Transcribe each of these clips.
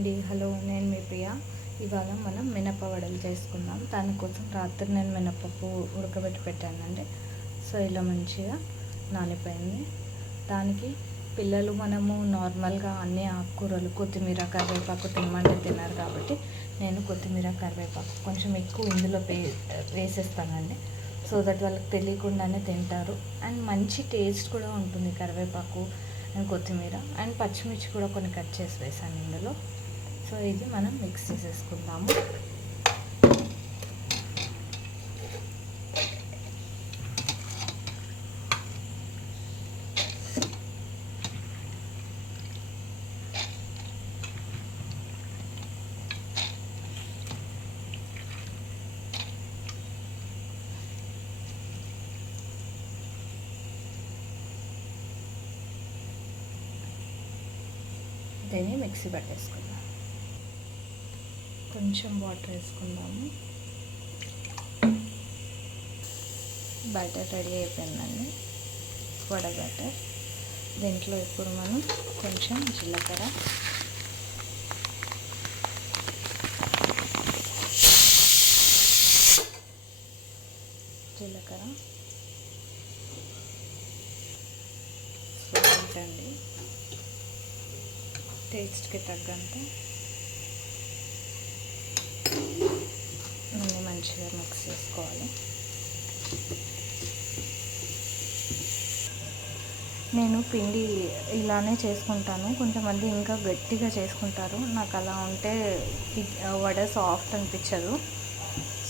అండి, హలో, నేను మీ ప్రియా. ఇవాళ మనం మినపవడలు చేసుకుందాం. దానికోసం రాత్రి నేను మినపప్పు ఉడకబెట్టి పెట్టానండి. సో ఇలా మంచిగా నానిపోయింది. దానికి పిల్లలు మనము నార్మల్గా అన్ని ఆకుకూరలు, కొత్తిమీర, కరివేపాకు తినమంటే తిన్నారు కాబట్టి నేను కొత్తిమీర, కరివేపాకు కొంచెం ఎక్కువ ఇందులో వేసేస్తానండి. సో దట్ వాళ్ళకి తెలియకుండానే తింటారు. అండ్ మంచి టేస్ట్ కూడా ఉంటుంది కరివేపాకు అండ్ కొత్తిమీర. అండ్ పచ్చిమిర్చి కూడా కొన్ని కట్ చేసి వేసాను ఇందులో. సో ఇది మనం మిక్స్ చేసేసుకుందాము. దీన్ని మిక్సీ పట్టేసుకుందాం. కొంచెం వాటర్ వేసుకుందాము. బ్యాటర్ రెడీ అయిపోయిందండి, వడ బ్యాటర్. దీంట్లో ఇప్పుడు మనం కొంచెం జీలకర్ర, సాల్ట్ అండి, టేస్ట్కి తగ్గంత. అన్నీ మంచిగా మిక్స్ చేసుకోవాలి. నేను పిండి ఇలానే చేసుకుంటాను. కొంతమంది ఇంకా గట్టిగా చేసుకుంటారు. నాకు అలా ఉంటే వడ సాఫ్ట్ అనిపించదు.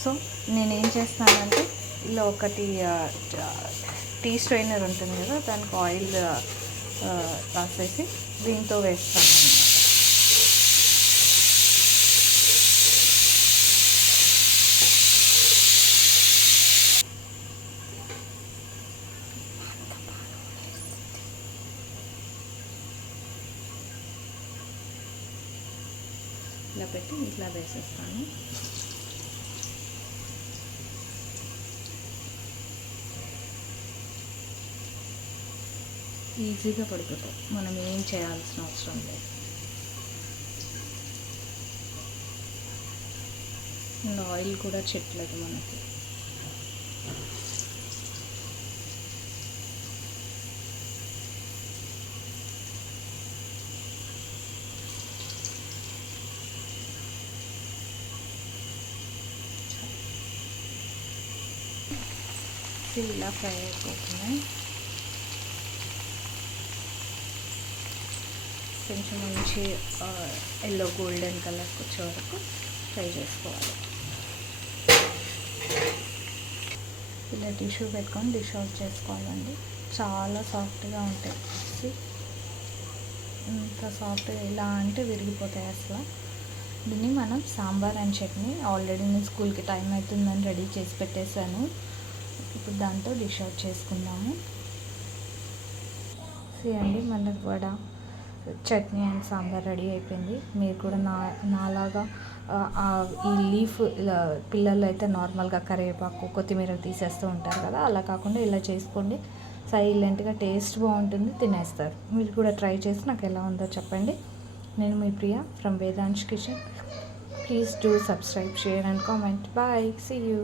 సో నేనేం చేస్తానంటే ఇలా ఒకటి టీ స్ట్రైనర్ ఉంటుంది కదా, దానికి ఆయిల్ రాసేసి దీంతో వేస్తాను అన్నమాట. ఇలా పెట్టి ఇట్లా వేసేస్తాను. ఈజీగా పడిపోతాయి, మనం ఏం చేయాల్సిన అవసరం లేదు. అండ్ ఆయిల్ కూడా చెట్లేదు మనకి. ఇలా ఫ్రై అయిపోతున్నాయి. కొంచెం మంచి ఎల్లో గోల్డెన్ కలర్కి వచ్చే వరకు ఫ్రై చేసుకోవాలి. ఇలా టిష్యూ పెట్టుకొని డిష్ అవుట్ చేసుకోవాలండి. చాలా సాఫ్ట్గా ఉంటాయి. ఇంత సాఫ్ట్గా ఇలా అంటే విరిగిపోతాయి అసలు. దీన్ని మనం సాంబార్ అండ్ చట్నీ ఆల్రెడీ నేను స్కూల్కి టైం అవుతుందని రెడీ చేసి పెట్టేశాను. ఇప్పుడు దాంతో డిష్ అవుట్ చేసుకుందాము. అండి, మన వడ, చట్నీ అండ్ సాంబార్ రెడీ అయిపోయింది. మీరు కూడా నాలాగా ఈ లీఫ్ పిల్లలు అయితే నార్మల్గా కరివేపాకు, కొత్తిమీర తీసేస్తూ ఉంటారు కదా, అలా కాకుండా ఇలా చేసుకోండి. సైలెంట్గా టేస్ట్ బాగుంటుంది, తినేస్తారు. మీరు కూడా ట్రై చేసి నాకు ఎలా ఉందో చెప్పండి. నేను మీ Priya from Vedansh kitchen. Please do subscribe, share and comment. Bye, see you.